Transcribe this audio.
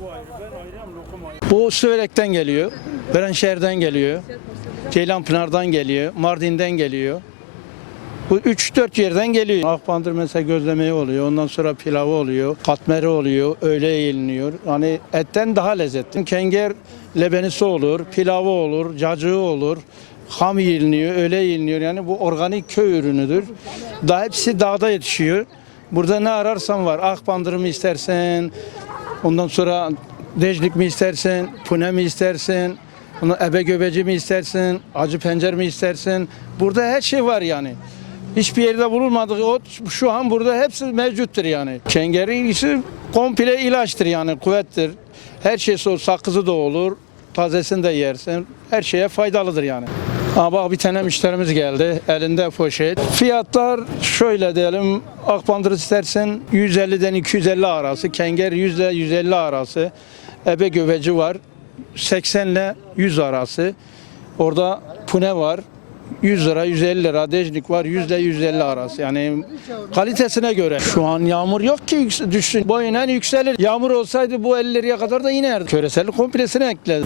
Bu ayrı. Ben ayrıyım lokum geliyor, Berenşehir'den geliyor, Ceylanpınar'dan geliyor, Mardin'den geliyor. Bu 3-4 yerden geliyor. Akbandır mesela gözlemeyi oluyor, ondan sonra pilavı oluyor, katmeri oluyor, öyle eğiliniyor. Hani etten daha lezzetli. Kenger lebenisi olur, pilavı olur, cacığı olur. Ham yiyiliniyor, öyle yiyiliniyor. Yani bu organik köy ürünüdür. Daha hepsi dağda yetişiyor. Burada ne ararsan var. Akbandır mı istersen, ondan sonra Declik mi istersen, Pune mi istersen, ondan ebe göbeci mi istersen, acı pencer mi istersen. Burada her şey var yani. Hiçbir yerde bulunmadığı ot şu an burada hepsi mevcuttur yani. Kengerin iyisi komple ilaçtır yani kuvvettir. Her şey sakızı da olur, tazesini de yersin. Her şeye faydalıdır yani. Ama bak bir tane müşterimiz geldi. Elinde poşet. Fiyatlar şöyle diyelim. Akbandır istersen 150'den 250 arası. Kenger 100 ile 150 arası. Ebe göveci var. 80 ile 100 arası. Orada pune var. 100 lira, 150 lira, dejlik var 100 ile 150 arası. Yani kalitesine göre. Şu an yağmur yok ki düşsün. Boyunen yükselir. Yağmur olsaydı bu 50 liraya kadar da inerdi. Köreseli komplesine ekledi.